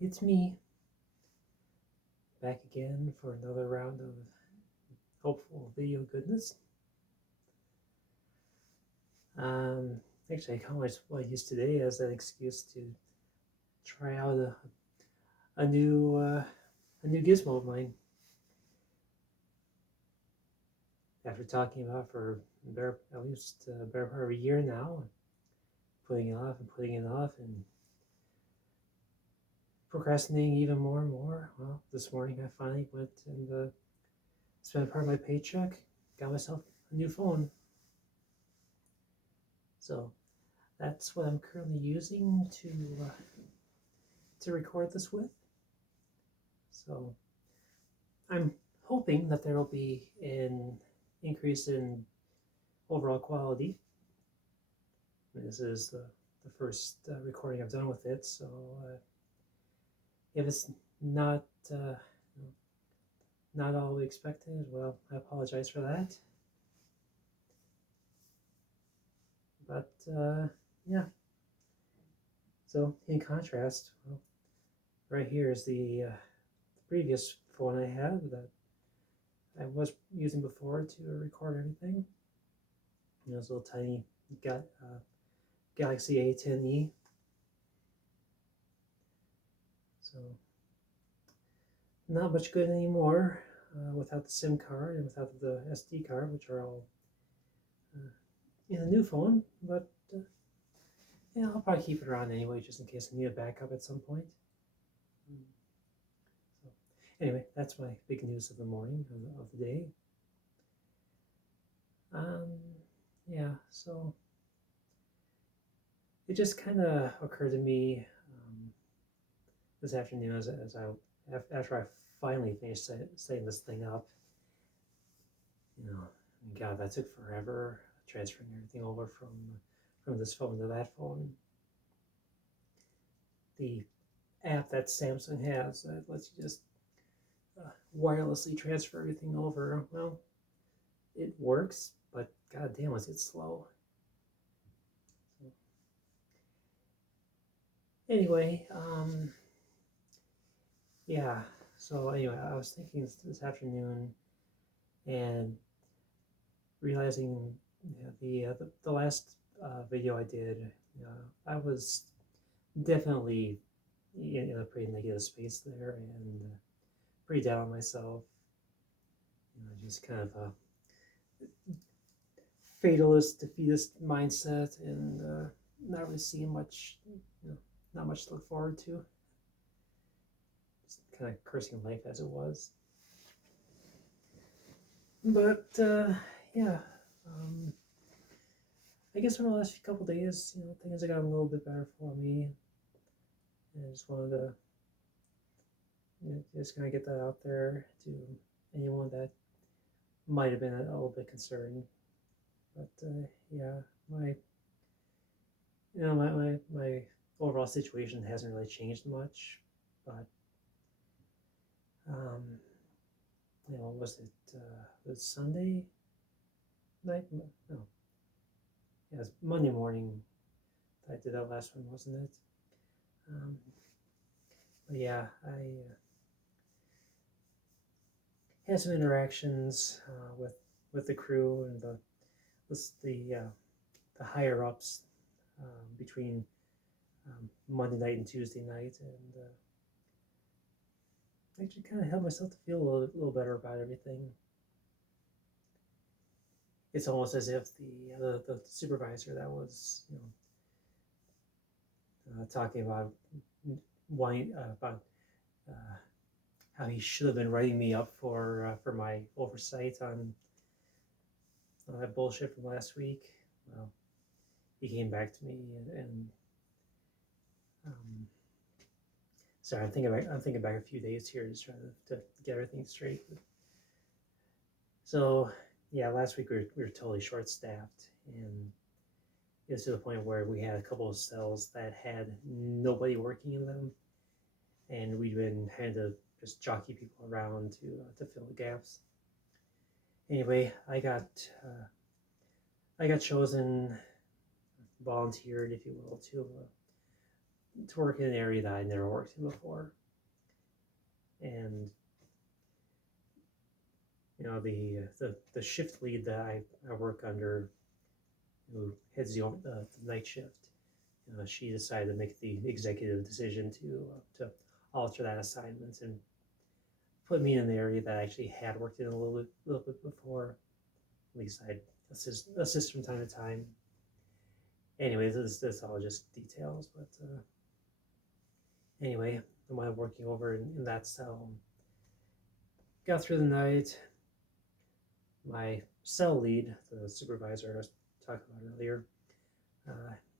It's me, back again for another round of hopeful video goodness. Um, Actually, I kind of use today as an excuse to try out a new gizmo of mine. After talking about for at least a better part of a year now, putting it off and putting it off and procrastinating even more and more. Well, this morning I finally went and spent part of my paycheck, got myself a new phone. So that's what I'm currently using to record this with. So I'm hoping that there will be an increase in overall quality. This is the first recording I've done with it, so if it's not not all we expected, well, I apologize for that. But yeah. So in contrast, well, right here is the previous phone I had that I was using before to record everything. This little tiny Galaxy A10e. So not much good anymore without the SIM card and without the SD card, which are all in the new phone. But yeah, I'll probably keep it around anyway, just in case I need a backup at some point. So anyway, that's my big news of the morning, of the day. Yeah, so it just kind of occurred to me this afternoon after I finally finished setting this thing up. God, that took forever, transferring everything over from this phone to that phone. The app that Samsung has that lets you just wirelessly transfer everything over, well, it works, but god damn, was it slow. So, anyway, yeah, so anyway, I was thinking this afternoon and realizing the last video I did, I was definitely in a pretty negative space there and pretty down on myself. Just kind of a fatalist, defeatist mindset, and not really seeing much, not much to look forward to. Just kind of cursing life as it was. But yeah, I guess over the last couple days, things have gotten a little bit better for me. And I just wanted to just kind of get that out there to anyone that might have been a little bit concerned. But yeah, my my overall situation hasn't really changed much. But was it was Sunday night? No, yeah, it was Monday morning that I did that last one, wasn't it? But yeah, I had some interactions with the crew and the higher ups between Monday night and Tuesday night, and actually kind of helped myself to feel a little better about everything. It's almost as if the supervisor that was talking about how he should have been writing me up for my oversight on that bullshit from last week. Well, he came back to me and sorry, I'm thinking back a few days here, just trying to get everything straight. So yeah, last week we were totally short-staffed, and it was to the point where we had a couple of cells that had nobody working in them, and we'd been having to just jockey people around to fill the gaps. Anyway, I got chosen, volunteered, if you will, to work in an area that I never worked in before, and the shift lead that I work under, who heads the night shift, she decided to make the executive decision to alter that assignment and put me in an area that I actually had worked in a little bit before. At least I'd assist from time to time. Anyways, this all just details, but anyway, I'm working over in that cell. Got through the night. My cell lead, the supervisor I was talking about earlier,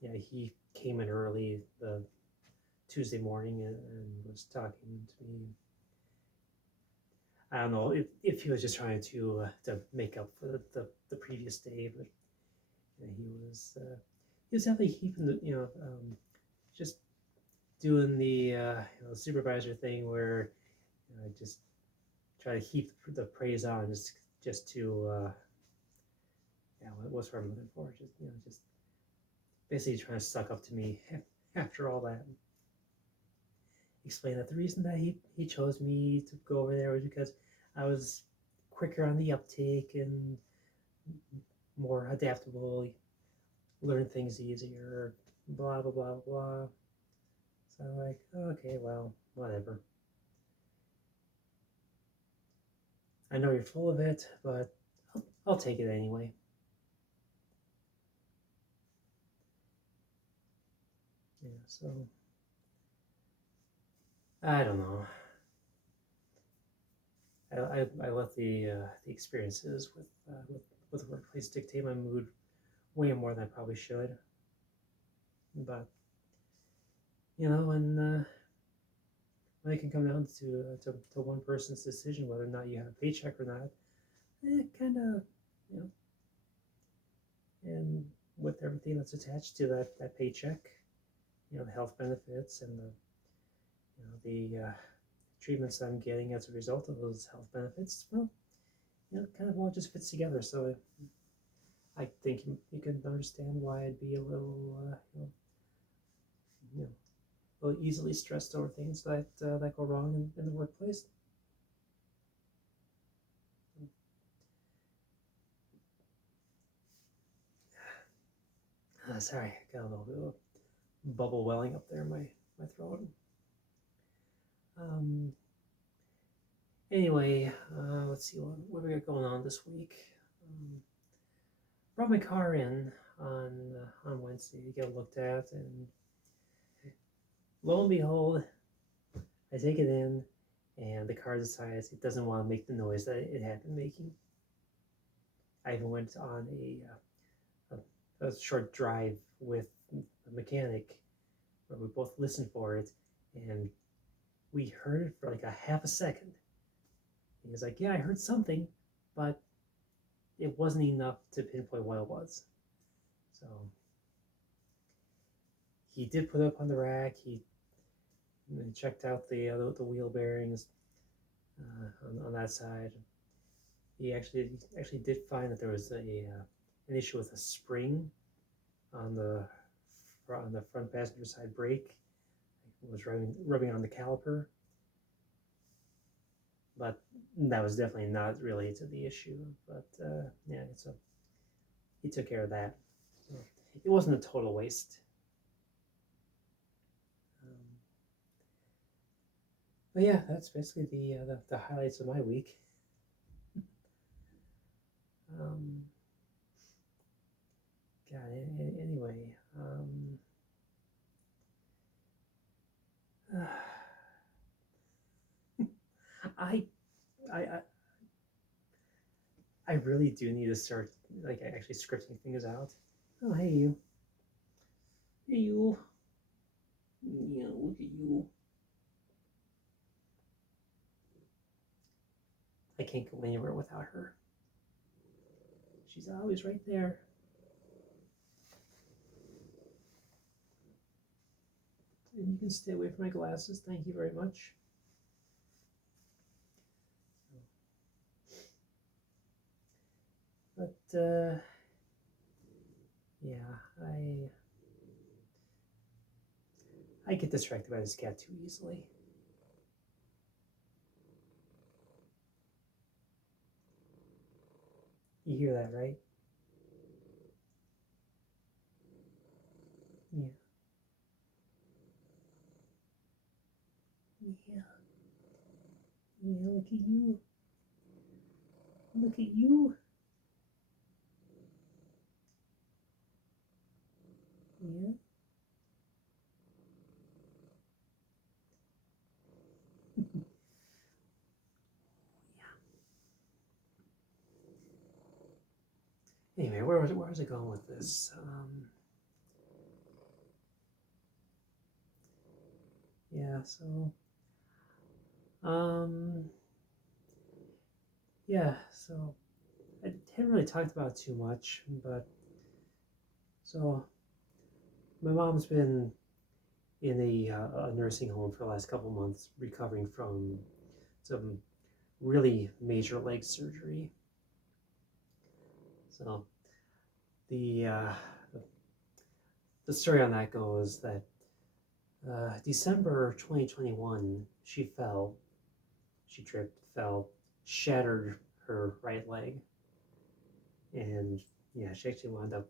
yeah, he came in early the Tuesday morning and was talking to me. I don't know if he was just trying to make up for the previous day, but he was definitely keeping the just doing the supervisor thing where just try to heap the praise on just to yeah, what's what I'm looking for, just basically trying to suck up to me after all that. Explain that the reason that he chose me to go over there was because I was quicker on the uptake and more adaptable, learn things easier, blah blah blah blah. So I'm like, okay, well, whatever. I know you're full of it, but I'll take it anyway. Yeah, so I don't know. I let the experiences with the workplace dictate my mood way more than I probably should. But when it can come down to one person's decision whether or not you have a paycheck or not, it kind of and with everything that's attached to that paycheck, the health benefits and the treatments that I'm getting as a result of those health benefits, well, kind of all just fits together. So I think you can understand why I'd be a little, a little easily stressed over things that go wrong in the workplace. Sorry, I got a little bit of a bubble welling up there in my throat. Anyway, let's see what we got going on this week. Brought my car in on Wednesday to get looked at, and lo and behold, I take it in, and the car decides it doesn't want to make the noise that it had been making. I even went on a short drive with a mechanic where we both listened for it, and we heard it for like a half a second. He was like, yeah, I heard something, but it wasn't enough to pinpoint what it was. So he did put it up on the rack. He checked out the wheel bearings on that side. He actually did find that there was an issue with a spring on the front passenger side brake. It was rubbing on the caliper, but that was definitely not related to the issue. But yeah, so he took care of that. So it wasn't a total waste. But yeah, that's basically the highlights of my week. God, anyway, I, I, I really do need to start like actually scripting things out. Oh, hey you, hey you, yeah, look at you. I can't go anywhere without her. She's always right there. And you can stay away from my glasses. Thank you very much. But yeah, I get distracted by this cat too easily. You hear that, right? Yeah. Yeah. Yeah, look at you. Look at you. Yeah. Anyway, where was I going with this? Yeah, so um, yeah, so I haven't really talked about it too much, but so my mom's been in a nursing home for the last couple months, recovering from some really major leg surgery. So the uh, the story on that goes that December 2021, she fell, she tripped, fell, shattered her right leg, and yeah, she actually wound up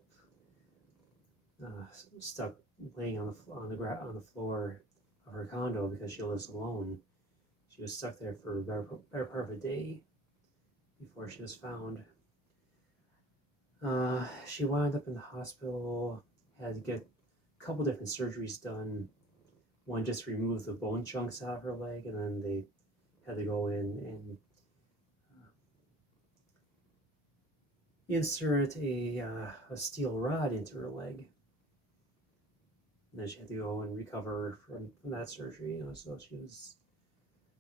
stuck laying on the floor of her condo because she lives alone. She was stuck there for a better part of a day before she was found. She wound up in the hospital, had to get a couple different surgeries done. One just removed the bone chunks out of her leg, and then they had to go in and insert a steel rod into her leg. And then she had to go and recover from that surgery. So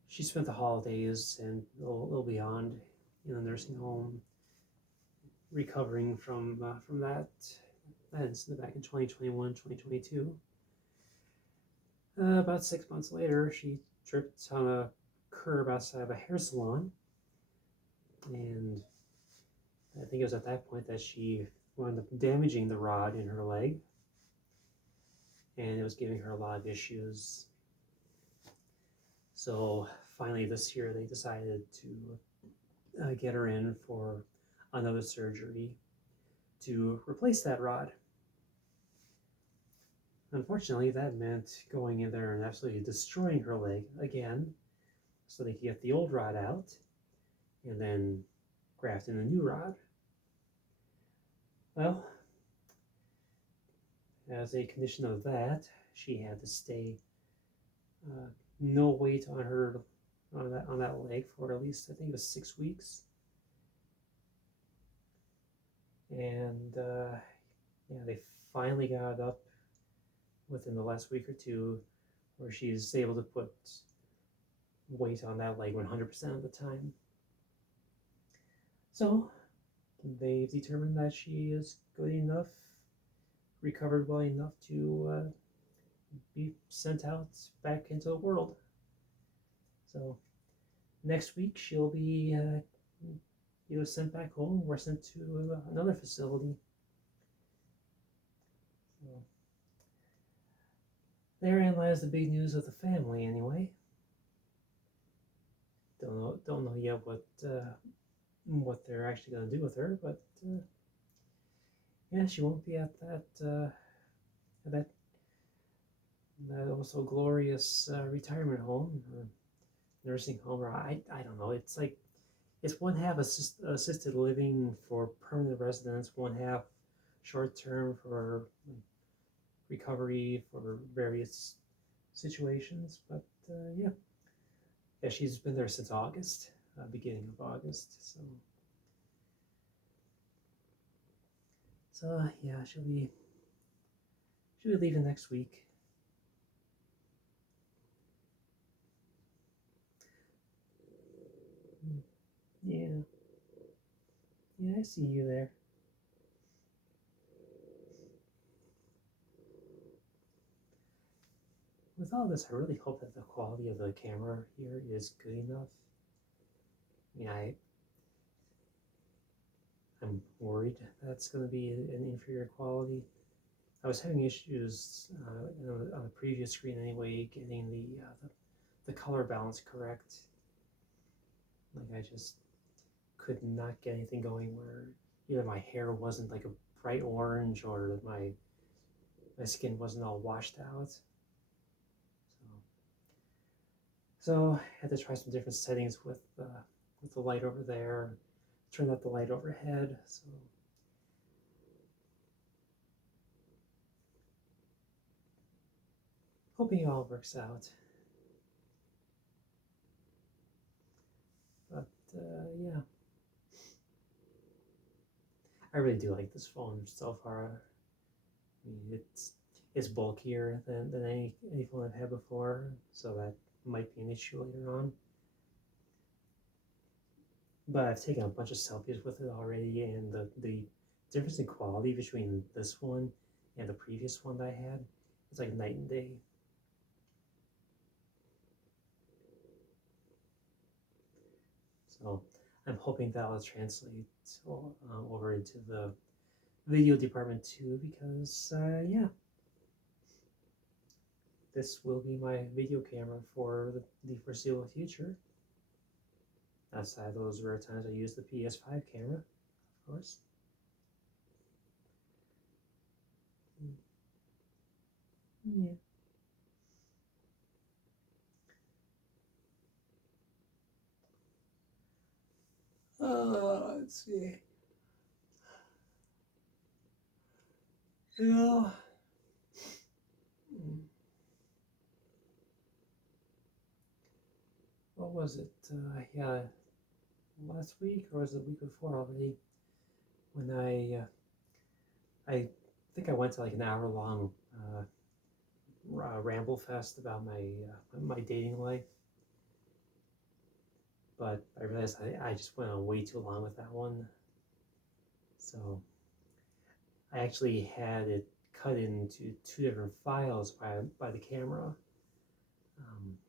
she spent the holidays and a little beyond in a nursing home, recovering from that incident back in 2021, 2022. About 6 months later, she tripped on a curb outside of a hair salon, and I think it was at that point that she wound up damaging the rod in her leg, and it was giving her a lot of issues. So finally, this year, they decided to get her in for another surgery to replace that rod. Unfortunately, that meant going in there and absolutely destroying her leg again, so they could get the old rod out and then graft in a new rod. Well, as a condition of that, she had to stay uh, no weight on her on that leg for at least, I think it was 6 weeks. And yeah, they finally got it up within the last week or two, where she's able to put weight on that leg 100% of the time. So they determined that she is good enough, recovered well enough to be sent out back into the world. So next week she'll be either sent back home or sent to another facility. So therein lies the big news of the family, anyway. Don't know yet what they're actually going to do with her, but yeah, she won't be at that also glorious retirement home or nursing home, or I don't know. It's like it's one half assisted living for permanent residents, one half short term for recovery for various situations. But yeah, yeah, she's been there since August, beginning of August. So yeah, she'll be leaving next week. Yeah, yeah, I see you there. With all this, I really hope that the quality of the camera here is good enough. Yeah, I'm worried that's going to be an inferior quality. I was having issues on the previous screen anyway, getting the color balance correct. Like I just could not get anything going where either my hair wasn't like a bright orange or my skin wasn't all washed out. So I had to try some different settings with the light over there, turn up the light overhead. So hoping it all works out. But yeah, I really do like this phone so far. I mean, it's bulkier than any phone I've had before, so that might be an issue later on. But I've taken a bunch of selfies with it already, and the difference in quality between this one and the previous one that I had, it's like night and day. So I'm hoping that will translate over into the video department too, because yeah, this will be my video camera for the foreseeable future. Outside those rare times I use the PS5 camera, of course. Yeah. Let's see. You know, what was it? Yeah, last week or was it the week before already? When I think I went to like an hour long ramble fest about my dating life, but I realized I just went on way too long with that one. So I actually had it cut into two different files by the camera.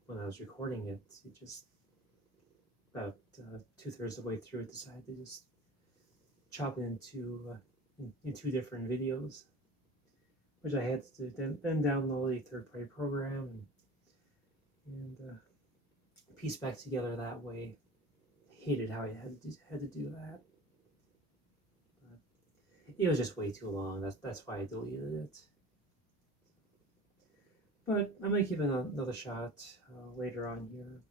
When I was recording it, it just about 2/3 of the way through it decided to just chop it in two different videos, which I had to then download a third-party program and piece back together that way. Hated how I had to do that. But it was just way too long. That's why I deleted it. But I might give it another shot later on here.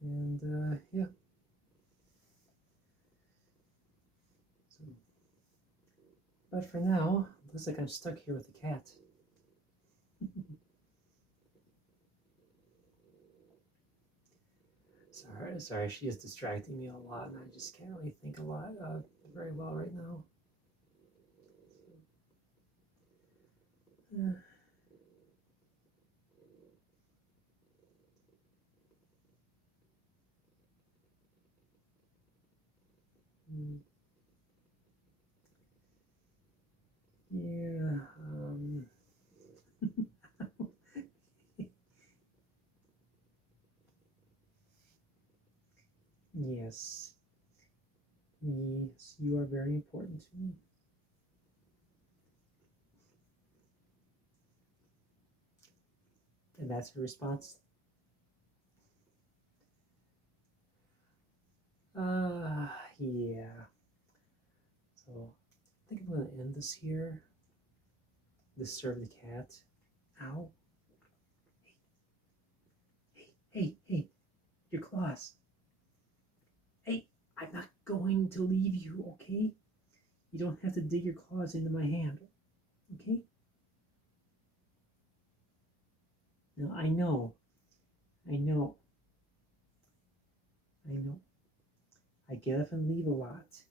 And yeah. So, but for now, it looks like I'm stuck here with the cat. Sorry, she is distracting me a lot, and I just can't really think a lot very well right now. So, yeah. Yes. Yes, you are very important to me. And that's her response. Yeah. So I think I'm gonna end this here. Disturb the cat. Ow. Hey, your claws. Hey, I'm not going to leave you, okay? You don't have to dig your claws into my hand, okay? No, I know. I know. I know. I get up and leave a lot.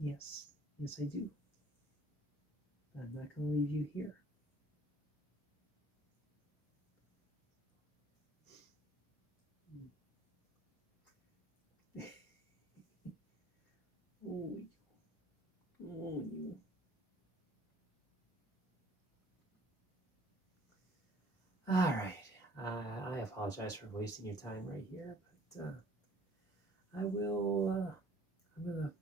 Yes. Yes, I do. But I'm not going to leave you here. Oh, oh, you. All right. I apologize for wasting your time right here, but I will. I'm gonna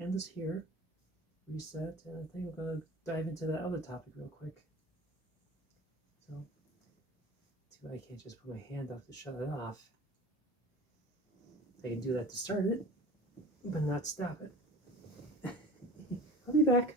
end this here, reset, and I think we're going to dive into that other topic real quick. So, too bad I can't just put my hand up to shut it off. I can do that to start it, but not stop it. I'll be back.